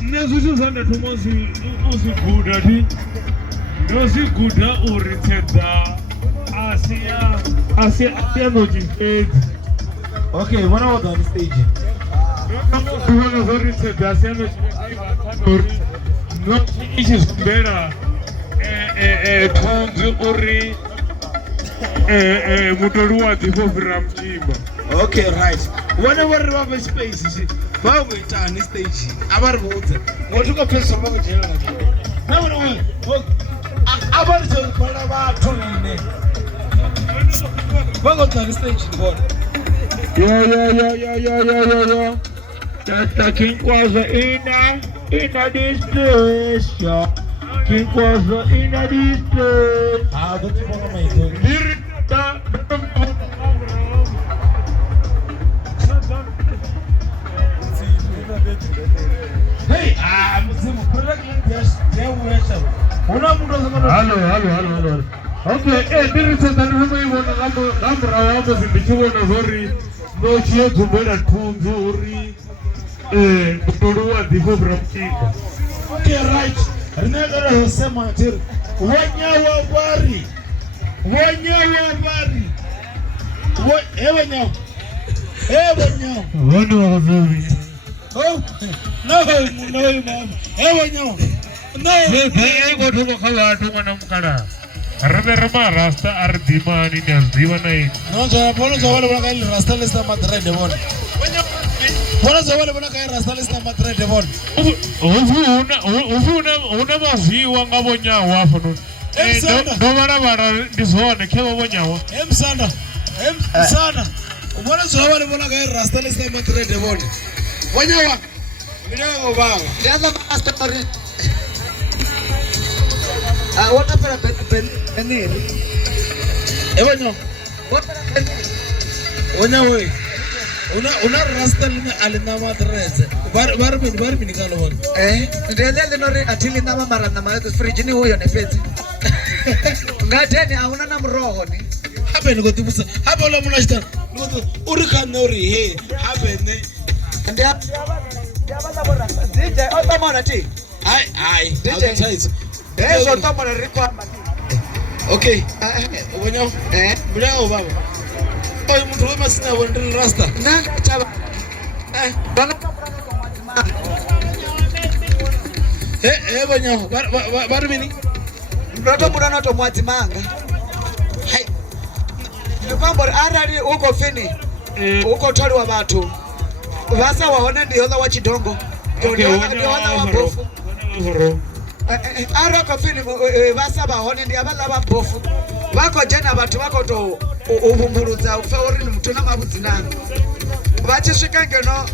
nezwi zwane thoma usi guda thi ndo si guda uri tshedza asiya no tshifhedzi. Okay, vona wo on stage. Ndo vona zori tshedza asiya no tshifhedzi uri no itshi zwimbela thunzi uri mutoli wa ḓifho fhira mutshimba. Okay, right. Vona vho ri vha fhe space vha vho ita ni stage a vha ri vhudze ngoti ko pheso vha khou dzhena na vhona a vha ri tshi bala vhathu nne vha khou ita ni stage ni vhona. Yo. Tata Kinkwaza ina this place, yo. Kinkwaza ina this place. Ah, don't you want my thing? Hey, mzimu product yes, they worship. Una mtu anasema Hello. Okay, diri tata nimo ibona ngambo rawo zindichiwo na zori no chiye kumbera tunzuri mutoli wa ḓifho fhira mutshimba. Okay, right. Rinagara hosema tiri. Wanyawa bari. Ewe nyawa. Wano wazuri. Oh, no, mama. Ewe nyawa. No. Ego tuko kawa mwana mkala. Rama rasta ardimani ni azdiva na hii. No, pona zawale bona kai rasta lista madre de bon. Pona zawale bona kai rasta lista madre de bon. Una maziwa ngabonyawa afo no. Ndo bara ndizone khewa bonyawa. Emsana. Ubona zawale bona kai rasta lista madre de bon. Bonyawa. Mina ngobaba. Ndiyaza master story. What happened Benini? Ewe nyawa. What happened? Onyawe. Una rasta lina alina madreze. Bar mini kalo bon. Ndiyaza nori atili nama mara na mayo fridge ni huyo nepezi. Ngateni hauna na mroho ni. Habe ngo tibusa. Habe ola munashita. Ngo uri kanori he. Habe ne. Ndiya bala DJ otomona ti. Ai. DJ. Eso tomona rikwa. Okay. Ubonyo. Bulao baba. Oy mtu wema sina wondri rasta. Nanga chaba. Bana bonyo. Bar mini. Mroto murano to mwatimanga. Hai. Nipambo arali uko fini. Uko tori wa watu. Vasa waone ndiyo wa chidongo. Ndiyo wa bofu. Aroko fini vasa waone ndiyo wa bofu. Wako jena watu wako to ubumburuza ufe uri ni mtu na mabuzinana. Vachisvika ngeno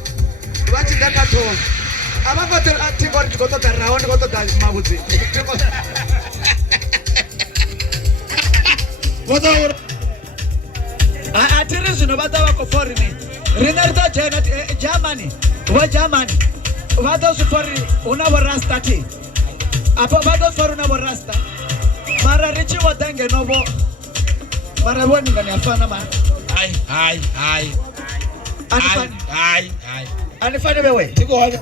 vachidaka to. Avangote tingori tikoto tarraoni koto tari mabudzi. Voda ura. Atiri zvino vata vako foreign. Rinarita Germany. Wa Germany. Vata zvifori una vorasta ti. Apo vata zvifori una vorasta. Mara richi wadange novo. Mara woni ngani afana man. Ai. Anifanye wewe. Tiko wapi?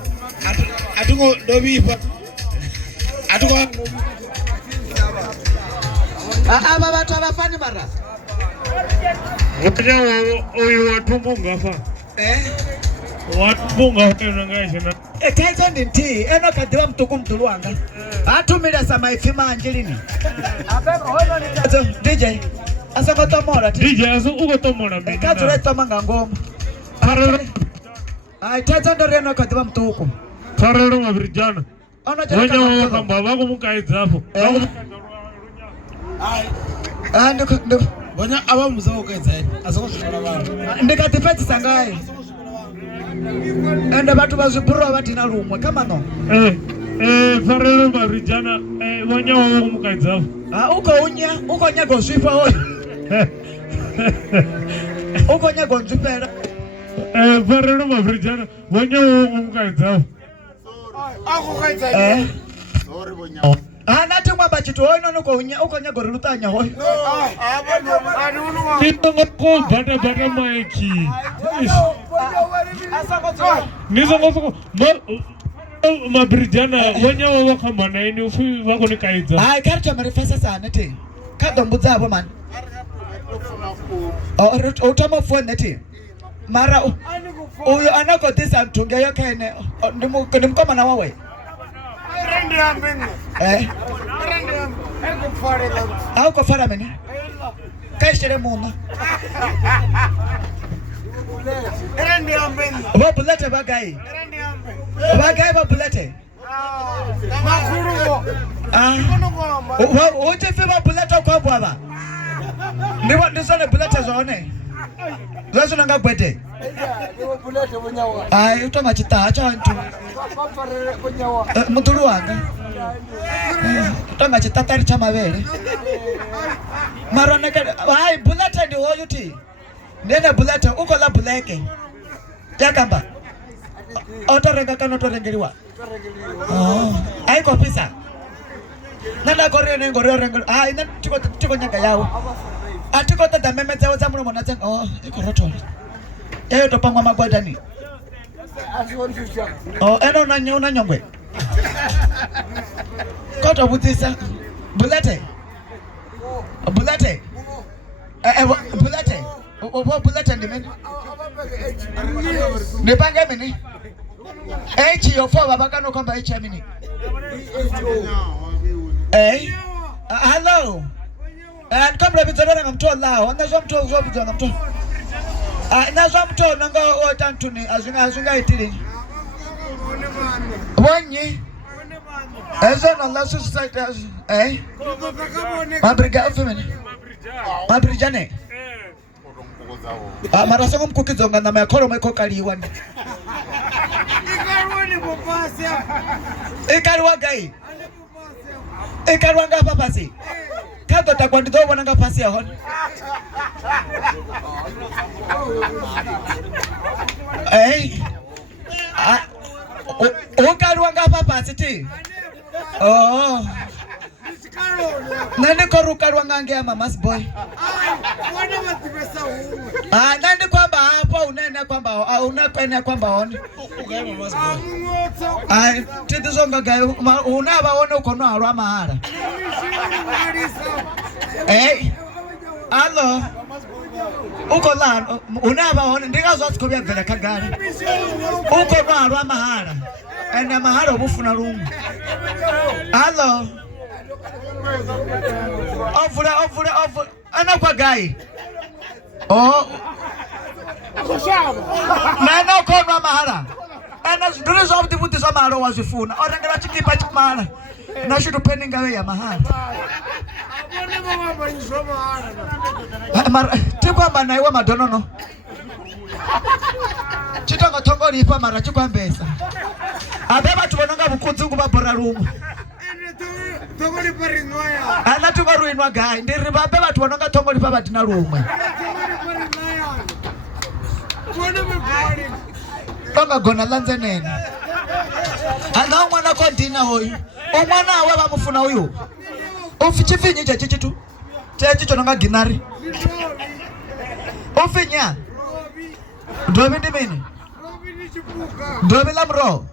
Atungo dobipa. Aba watu abafani mara. Oyo watumunga fa. Watumunga unangaisha na. Kaisa ndinti eno kadiwa mtuku mtuluanga. Atumile sama ifima anjilini. Abeba hono ni kazo DJ. Asa kotomora ti. DJ aso uko tomora mimi. Kazo leto manga ngoma. Ai tata ndo reno kadiwa mtuku. Tarero mabrijana. Ono jana kama kamba bako mukaidzapo. Ndo Bonya aba muzao kaidzaye. Asoko zvishora vanhu. Ndikatipedzisa ngai. Ende vatu vazvibhurwa vatina rumwe kama no. Tarero mabrijana bonya wako mukaidzapo. Uko nyago zvipa hoyo. Uko nyago nzvipera. Tarero mabrijana bonya wako mukaidzapo. Ako kaidzaye. Sorry bonya. Nati mwaba chitu hoyo nono uko nyago rilutanya hoyo. Nitongo ko bata maiki. Nizo ngosoko Mabrijana wanyawa wakamana ini ufi wako ni kaiza. Ai karcha marifesa sana ti. Kada mbuza hapo man. Utama phone neti. Mara uyo anako tisa mtunge yoke ene. Nimkoma na wawe. Au ko fara meni. Kaishere muna. Wa bulate bagai. Bagai ba bulate. Makuru. Oje fe ba bulate kwa baba. Ndiwa ndisone bulate zone. Zaso nanga gwete. Ai utanga chita acha ntu. Mutulu wanga. Utanga chita tari chama vele. Marone ka ai bulate ndi hoyuti. Nene bulate uko la buleke. Yakamba. Otorenga kana otorengeliwa. Ai ko pisa. Nana gore ne gore rengo. Ai na tiko nyanga yao. Atiko tata meme zao za muno mona tsenga. Iko rotolo. Yayo topangwa magwadani. Eno na nyongwe. Koto butisa. Bulate. Bulate. Bulate. Bulate ndimeni. Nipange mini. H yofo babakano kwamba H amini. Hello. And kabla bitana ngamtoa lao. Nazo mtoa uzobizo ngamtoa. Nazo mtoa nanga otantuni azunga itili. Wanyi. Ezo na la society Mabriga femini. Mabrijane. Marasongo mkukizonga na makoro mweko kaliwani. Ikarwa gai. Ikarwa nga papasi. Kato takwandi do wananga pasi ya honi. Ukarwa nga papasi ti. Nani korukarwa ngange ya Mama's boy. Nani kwamba hapo unene kwamba unakwenda kwamba oni. Titi zonga gayo unabaona uko no arwa mahara. Allo. Uko la unabaona ndingazo sikobya vela kagari. Uko no arwa mahara. Ene mahara obufuna rumu. Allo. Ovule. Ana kwa gai. Nana kono mahara. Ana ndurizo obdibuti za mahara wazifuna. Orangela chikipa chimana. Na shudu peninga we ya mahara. Tikwamba naiwe madonono. Chitongo tongo lipa mara chikwambesa. Abeba tubonanga bukuzungu babora rumu. Tongoli parinwaya. Ana tubaruinwa gai. Ndiri babeba tubonanga tongoli pa batina rumwe. Tonga gona lanze nene. Ana mwana kontina hoyi. Omwana awe bamufuna uyu. Ofichifinyi chichitu. Chicho nanga ginari. Ofinya. Dobi ndimini. Dobi la mro.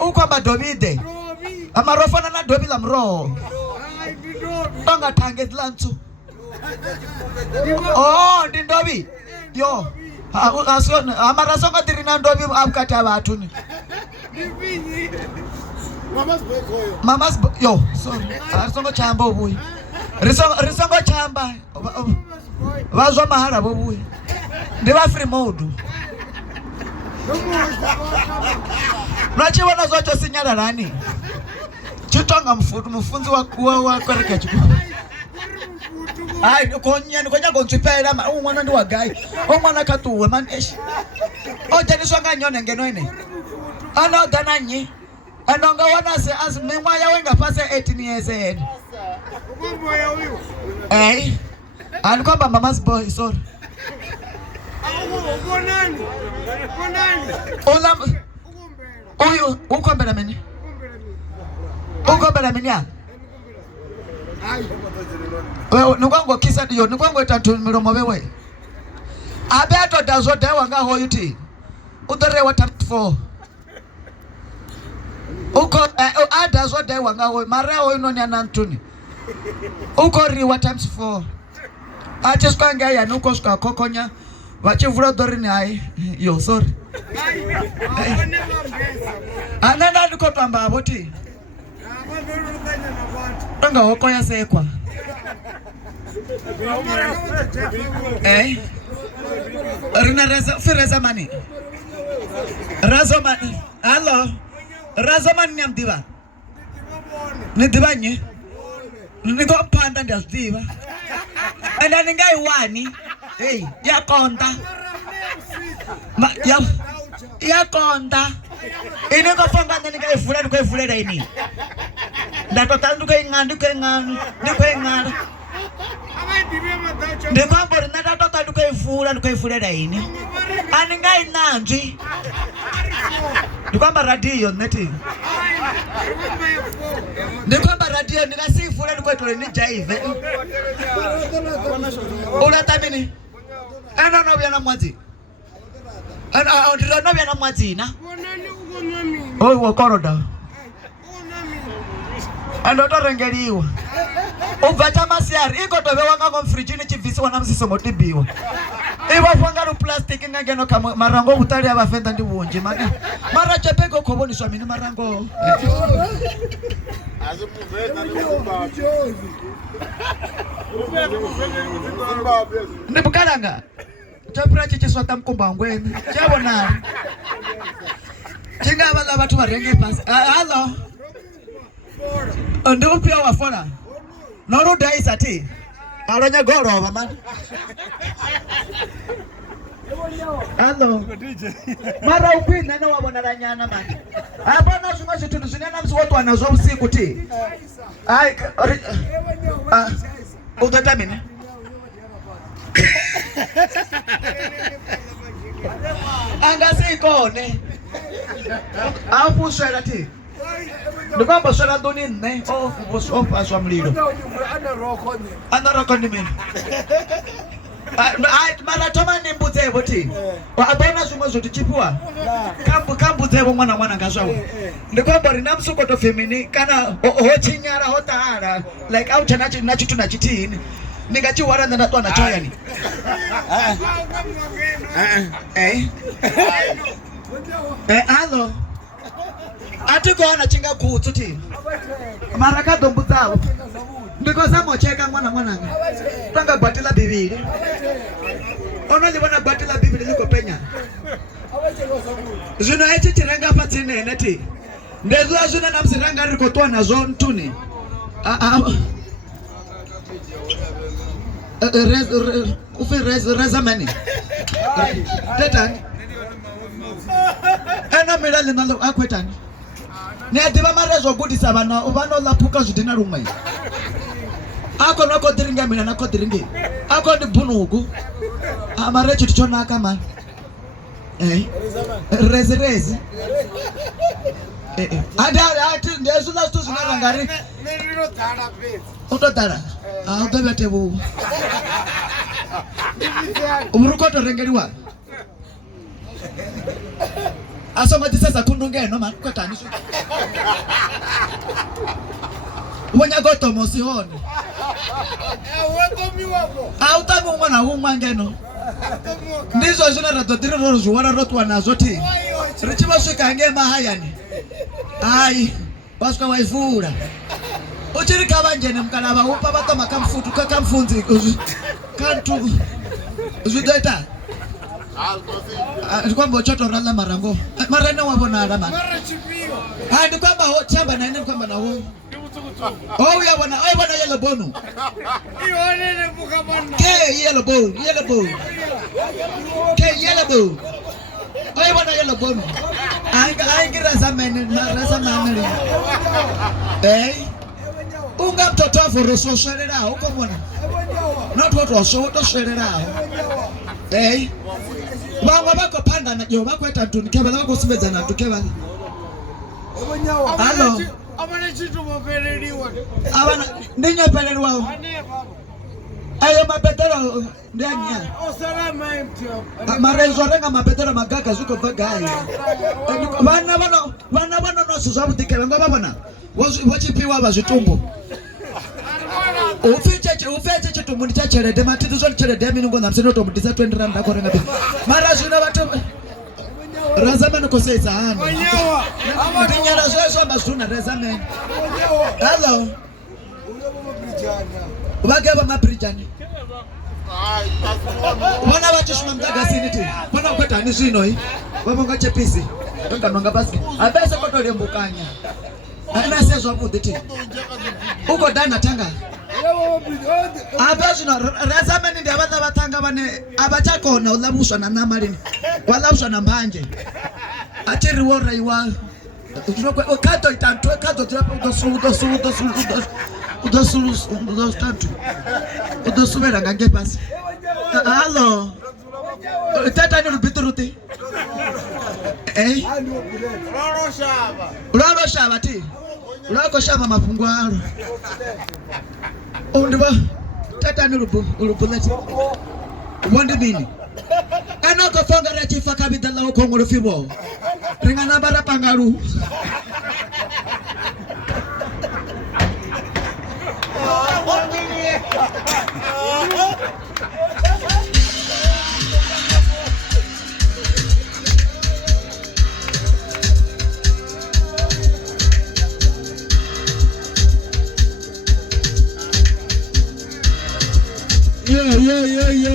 Ukwamba dobide. Amarofana na dobi la mro. Tonga tange lantu. Ndindobi. Yo. Amarasonga tirina ndobi abukata abatuni. Mama's boy. Yo, sorry. Risongo chamba obuyi. Risongo chamba. Bazwa mahara bobuyi. Ndiba free mode. Nachiwana zote sinyala nani? Chitonga mfunzi wa kwereka chiku. Ai konya kontsipela umwana ndi wa gai. Umwana katuwe man esh. Ojaniswa nyone ngeno ine. Ana dananyi. Anonga wana se as mwa ya wenga pase 18 years ahead. Alikwamba Mama's boy sorry. Oyo ukombera meni. Ukombera meni ya. Wewe nukwango kisa diyo nukwango etatu milomo wewe. Abeto dazo dewa nga hoyuti. Udore wa 4. Uko ada zo dai wanga ho marao ino ni anantuni. Uko riwa times 4. Acha skanga ya nuko ska kokonya. Wachivula dori ni ai. Yo sorry. Anana ndiko twamba aboti. Tanga hoko ya sekwa. Rina reza mani. Razomani. Hello. Razomani nyamdiva. Nidivanye. Niko panda ndiyaziva. Enda ningai wani. Hey, ya konta. Ya konta. Ini ko fonga ningai fulera ini. Ndatoka nduko ingana. Ndikambori ndatoka nduko ifulera ini. Aningai nanji. Ndikamba radio neti. Ndikamba radio ndikasifula ndikwetole ni jaive. Ulatamini. Ana nobya na mwazi. Ana nobya na mwazi na. Oi wakoroda. Andoto rengeliwa. Ubata masiari iko tobe wanga ko fridge chivisi wana msiso motibiwa. Iwa fanga ru plastic ngangeno kama marango utali abafenda ndi bunje mani. Mara chepeko koboni swamini marango. Ndibukalanga. Chapura chichiswata mkumba ngweni. Chabona. Chinga abala batu barenge pasi. Hello. Ndo pia wafona. Noro dai ati. Alanya goro man. Hello. Mara upina na wabona ranyana man. Hapana shunga shitundu sunena msi watu wanazo usiku ti. Ai utatamini. Angasi kone. Afu shara ti. Ndikamba shara doni ne. Of aswa mlilo. Ana rokoni mimi. Mara toma ni mbuze boti. Abona zuma zote chipua. Kambu zebo mwana ngazwawo. Ndikamba rina msuko to femini kana hochinyara hotahara like out na chitu na chitini. Nikachiwara nda natwa na choya ni. Hello. Atiko na chinga kuututi. Maraka dombuzawo. Ndikoza mocheka mwana. Tanga batila bibili. Ono libona batila bibili liko penya. Zino echi chiranga patine neti. Ndezo azuna namsiranga rikotoa na zone tuni. Reza mani. Tetani. Ena mirali nalo akwetani. Ni adiba marezo gudi sabana ubano lapuka zudina rumai. Ako nako diringa mina nako diringi. Ako ni bunugu. Amarecho tuchona kama. Rezi. Ati ndezo la stu zinarangari. Nililo tara pesa. Utotara. Utabete bu. Umurukoto rengeliwa. Asoma tisasa kundungeno man kwetaniso. Wonya goto mosione. Weto miwako. Autamu mwana ngeno. Ndizo zina ratotiri rozu wana rotu wanazoti. Richiba shika ngema hayani. Ai, basuka waifura. Uchiri kabanjene mkanaba upa bata makamfutu kakamfunzi kantu. Zudeta. Ndikwamba choto rala marango. Marana wabona alama. Mara chipio. Ndikwamba chamba na nini kwamba na wewe. Ya bwana, bwana yellow bone. Ione ne bukamana. Ke yellow bone. Ke yellow bone. Bwana yellow bone. Aingira zamene na zamene. Unga mtoto wako roso sherera huko bwana. Not what roso to sherera. Bangwa bako panda na jo bako eta tunikeba bako sibeza na tukeba. Hello. Abana chitu mopeleliwa. Abana ndinyo peleliwa. Ayo mapetero ndanya. Usalama mtio. Marezo renga mapetero magaga zuko vagai. Vana no sizabudikela ngoba bona. Wachipiwa bazvitumbu. Ufeche chitumbu ndichachelede matiti zochelede mini ngona mseno tomudisa 20 rand ndakorenga pe. Mara zvino vatu Razamene koseitsa hano. Ndinyala zvesho mbazvuna Razamene. Hello. Vageva mabrijani. Vona vachishuna mutagasini ti. Vona kweta ni zvino hi. Vavonga chepisi. Nganonga basi. Abese kotolembukanya. Ana sezwa kuti ti. Uko dana tanga. Abazvino Razamene ndi avana vatanga vane avachakona ulavuswa na namalini. Walavuswa na mbanje. Achiriwo raiwa. Kato itantwe kato trapo udosubera ngange pasi. Hello. Tata ni rubituruti. Roro shaba ti. Roko shaba mafungu aro. Undiba. Tata ni rubuleti. Wondi bini. Kana ko fonga rachifa kabida la ukongolo fibo. Ringana bara pangaru. Yeah.